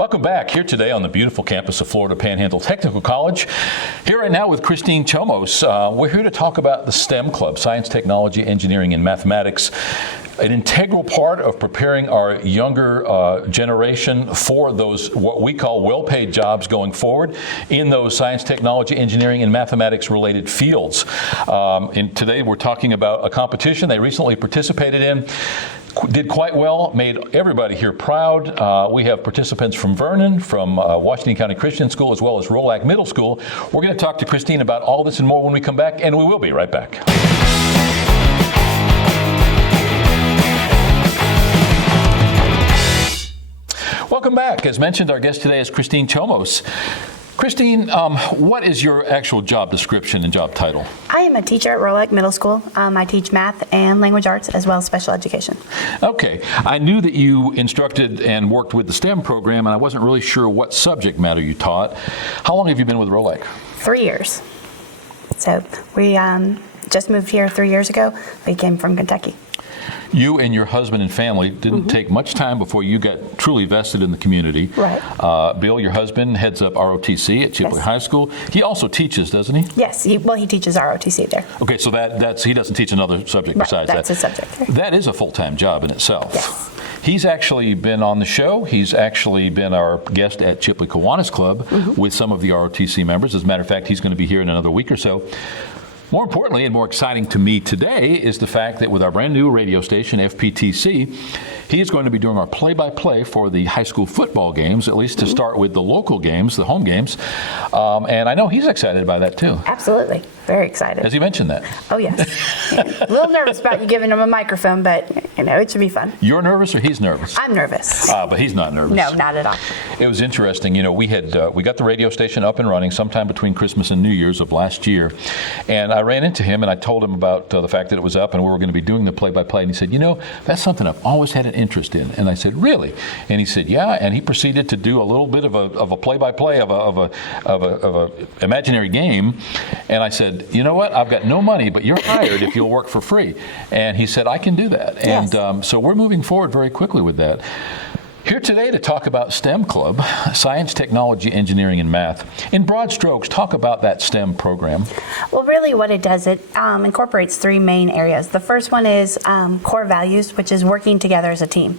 Welcome back here today on the beautiful campus of Florida Panhandle Technical College. Here right now with Christine Chomos. We're here to talk about the STEM Club, Science, Technology, Engineering, and Mathematics. An integral part of preparing our younger generation for those what we call well-paid jobs going forward in those science, technology, engineering, and mathematics related fields. And today we're talking about a competition they recently participated in. Did quite well, made everybody here proud. We have participants from Vernon, from Washington County Christian School, as well as Roulhac Middle School. We're going to talk to Christine about all this and more when we come back, and we will be right back. Welcome back. As mentioned, our guest today is Christine Chomos. Christine, what is your actual job description and job title? I am a teacher at Roulhac Middle School. I teach math and language arts as well as special education. Okay. I knew that you instructed and worked with the STEM program, and I wasn't really sure what subject matter you taught. How long have you been with Roulhac? 3 years. So we just moved here 3 years ago. We came from Kentucky. You and your husband and family didn't take much time before you got truly vested in the community. Right. Bill, your husband, heads up ROTC at Chipley High School. He also teaches, doesn't he? Yes. He teaches ROTC there. Okay, so that's he doesn't teach another subject besides that. That's his subject. That is a full-time job in itself. Yes. He's actually been on the show. He's actually been our guest at Chipley Kiwanis Club with some of the ROTC members. As a matter of fact, he's going to be here in another week or so. More importantly and more exciting to me today is the fact that with our brand new radio station, FPTC, he is going to be doing our play-by-play for the high school football games, at least to start with the local games, the home games. And I know he's excited by that too. Absolutely. Very excited. Has he mentioned that? Oh, yes. A little nervous about you giving him a microphone, but, it should be fun. You're nervous or he's nervous? I'm nervous. But he's not nervous. No, not at all. It was interesting. We got the radio station up and running sometime between Christmas and New Year's of last year. And I ran into him and I told him about the fact that it was up and we were going to be doing the play-by-play. And he said, that's something I've always had an interest in. And I said, really? And he said, yeah. And he proceeded to do a little bit of a play-by-play of a imaginary game. And I said, you know what? I've got no money, but you're hired if you'll work for free. And he said, I can do that. Yes. And so we're moving forward very quickly with that. Here today to talk about STEM Club, Science, Technology, Engineering, and Math. In broad strokes, talk about that STEM program. Well, really what it does, it incorporates three main areas. The first one is core values, which is working together as a team.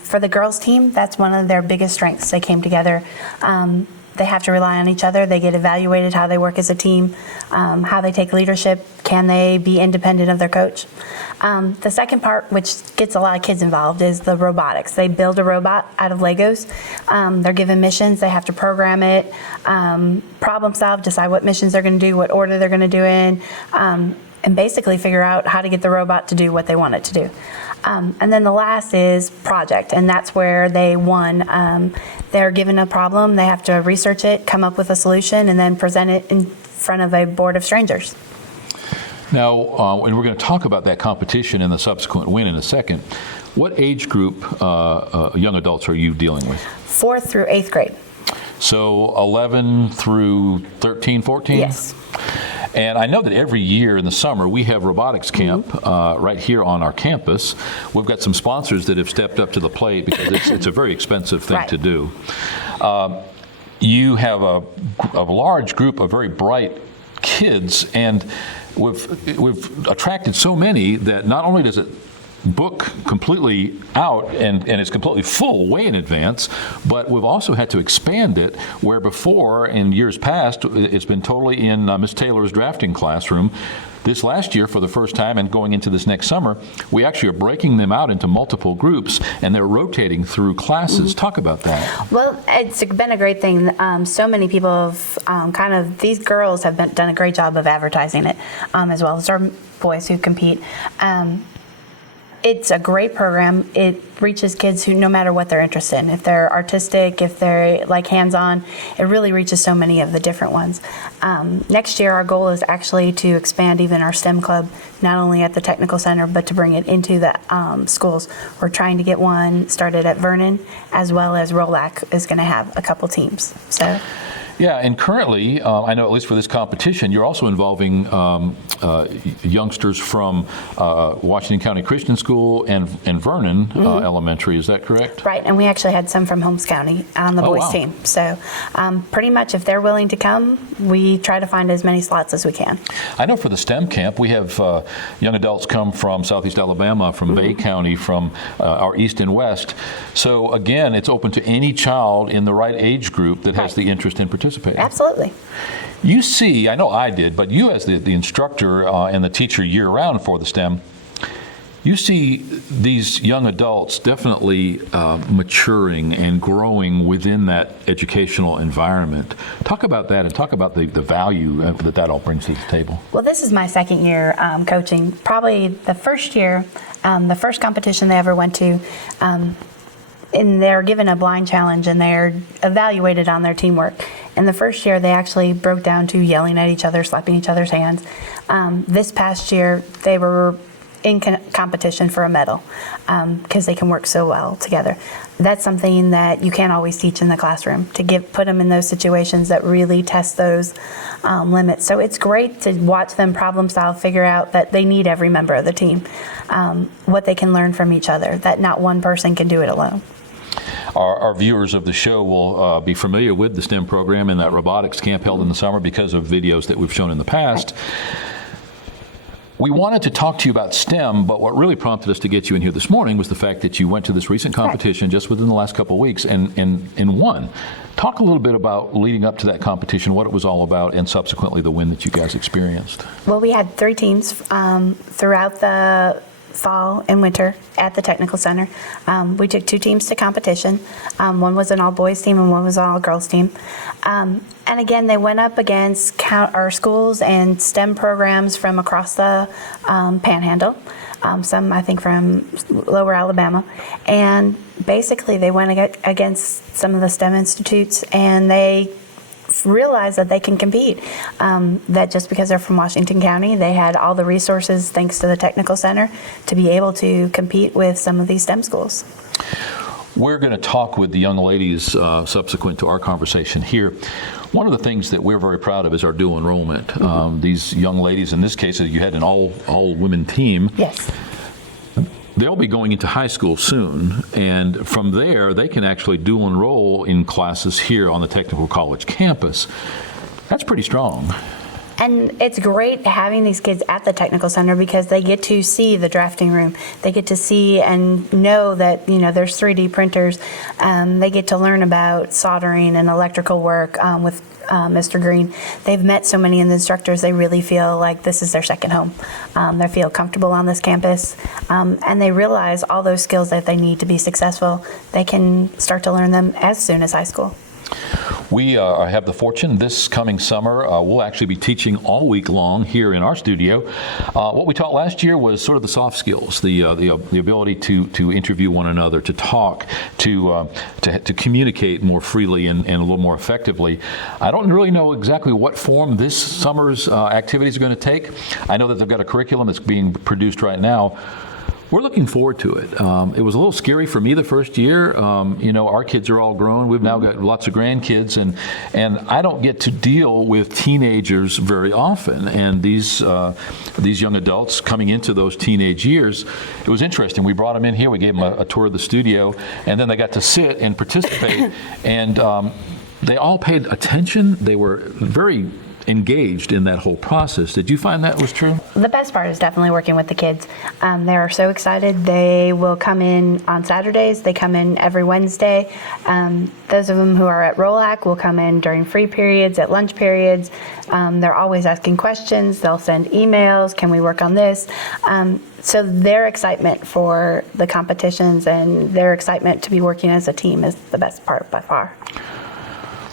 For the girls' team, that's one of their biggest strengths. They came together. They have to rely on each other. They get evaluated how they work as a team, how they take leadership. Can they be independent of their coach? The second part, which gets a lot of kids involved, is the robotics. They build a robot out of Legos. They're given missions. They have to program it, problem solve, decide what missions they're going to do, what order they're going to do in, and basically figure out how to get the robot to do what they want it to do. And then the last is project, and that's where they won. They're given a problem, they have to research it, come up with a solution, and then present it in front of a board of strangers. Now, and we're going to talk about that competition and the subsequent win in a second. What age group young adults are you dealing with? 4th through 8th grade. So 11 through 13, 14? Yes. And I know that every year in the summer we have robotics camp right here on our campus. We've got some sponsors that have stepped up to the plate because it's a very expensive thing to do. You have a large group of very bright kids, and we've attracted so many that not only does it book completely out and it's completely full way in advance, but we've also had to expand it where before in years past it's been totally in Miss Taylor's drafting classroom. This last year, for the first time and going into this next summer, we actually are breaking them out into multiple groups and they're rotating through classes. Talk about that. Well, it's been a great thing. So many people have these girls have done a great job of advertising it, as well as our boys who compete. It's a great program. It reaches kids who, no matter what they're interested in, if they're artistic, if they're like hands-on, it really reaches so many of the different ones. Next year, our goal is actually to expand even our STEM club, not only at the technical center, but to bring it into the schools. We're trying to get one started at Vernon, as well as Roulhac is going to have a couple teams. So. Yeah, and currently, I know at least for this competition, you're also involving youngsters from Washington County Christian School and Vernon Elementary. Is that correct? Right, and we actually had some from Holmes County on the boys' wow. team. So pretty much if they're willing to come, we try to find as many slots as we can. I know for the STEM camp, we have young adults come from Southeast Alabama, from Bay County, from our East and West. So again, it's open to any child in the right age group that has the interest in participating. Absolutely. You see, I know I did, but you as the instructor and the teacher year-round for the STEM, you see these young adults definitely maturing and growing within that educational environment. Talk about that and talk about the value that all brings to the table. Well, this is my second year coaching. Probably the first year, the first competition they ever went to, and they're given a blind challenge and they're evaluated on their teamwork. And the first year they actually broke down to yelling at each other, slapping each other's hands. This past year they were in competition for a medal because they can work so well together. That's something that you can't always teach in the classroom, to put them in those situations that really test those limits. So it's great to watch them problem solve, figure out that they need every member of the team, what they can learn from each other, that not one person can do it alone. Our viewers of the show will be familiar with the STEM program and that robotics camp held in the summer because of videos that we've shown in the past. We wanted to talk to you about STEM, but what really prompted us to get you in here this morning was the fact that you went to this recent competition just within the last couple of weeks and won. Talk a little bit about leading up to that competition, what it was all about, and subsequently the win that you guys experienced. Well, we had 3 teams throughout the fall and winter at the technical center. We took 2 teams to competition. One was an all-boys team and one was an all-girls team. And again, they went up against our schools and STEM programs from across the Panhandle, some I think from lower Alabama. And basically they went against some of the STEM institutes, and they realize that they can compete, that just because they're from Washington County, they had all the resources thanks to the technical center to be able to compete with some of these STEM schools. We're going to talk with the young ladies subsequent to our conversation here. One of the things that we're very proud of is our dual enrollment. These young ladies, in this case, you had an all-women team. Yes. They'll be going into high school soon, and from there they can actually dual enroll in classes here on the Technical College campus. That's pretty strong. And it's great having these kids at the technical center because they get to see the drafting room. They get to see and know that, there's 3D printers. They get to learn about soldering and electrical work with Mr. Green. They've met so many of the instructors, they really feel like this is their second home. They feel comfortable on this campus, and they realize all those skills that they need to be successful, they can start to learn them as soon as high school. We have the fortune this coming summer, we'll actually be teaching all week long here in our studio. What we taught last year was sort of the soft skills, the ability to interview one another, to talk, to communicate more freely and a little more effectively. I don't really know exactly what form this summer's activities are going to take. I know that they've got a curriculum that's being produced right now. We're looking forward to it. It was a little scary for me the first year. Our kids are all grown. We've now got lots of grandkids, and I don't get to deal with teenagers very often. And these young adults coming into those teenage years, it was interesting. We brought them in here. We gave them a tour of the studio, and then they got to sit and participate. And they all paid attention. They were very engaged in that whole process. Did you find that was true? The best part is definitely working with the kids. They are so excited. They will come in on Saturdays. They come in every Wednesday. Those of them who are at Roulhac will come in during free periods, at lunch periods. They're always asking questions. They'll send emails. Can we work on this? So their excitement for the competitions and their excitement to be working as a team is the best part by far.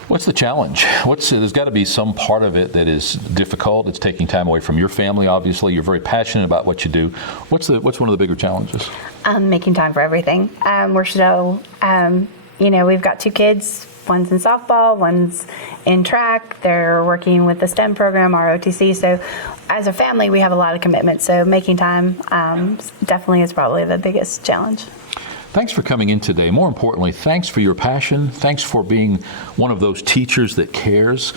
What's the challenge? There's got to be some part of it that is difficult. It's taking time away from your family, obviously. You're very passionate about what you do. What's one of the bigger challenges? Making time for everything. We're so, we've got 2 kids. One's in softball, one's in track. They're working with the STEM program, our OTC. So as a family, we have a lot of commitments. So making time definitely is probably the biggest challenge. thanks for coming in today. More importantly, thanks for your passion. Thanks for being one of those teachers that cares.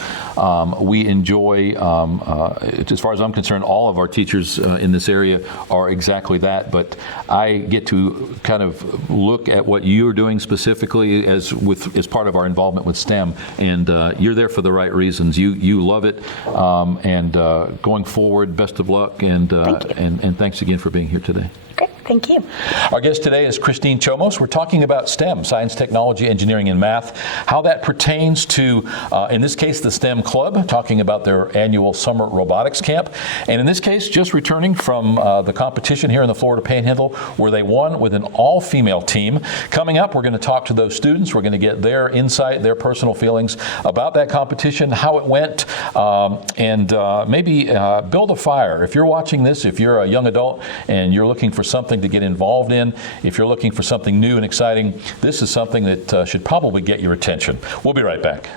We enjoy, as far as I'm concerned, all of our teachers in this area are exactly that, but I get to kind of look at what you're doing specifically as part of our involvement with STEM, and you're there for the right reasons. You love it, and going forward, best of luck, and thanks again for being here today. Great, thank you. Our guest today is Christine Chomos. We're talking about STEM, science, technology, engineering, and math, how that pertains to, in this case, the STEM Club, talking about their annual summer robotics camp, and in this case, just returning from the competition here in the Florida Panhandle, where they won with an all-female team. Coming up, we're going to talk to those students. We're going to get their insight, their personal feelings about that competition, how it went, and maybe build a fire. If you're watching this, if you're a young adult and you're looking for something to get involved in, if you're looking for something new and exciting, this is something that should probably get your attention. We'll be right back.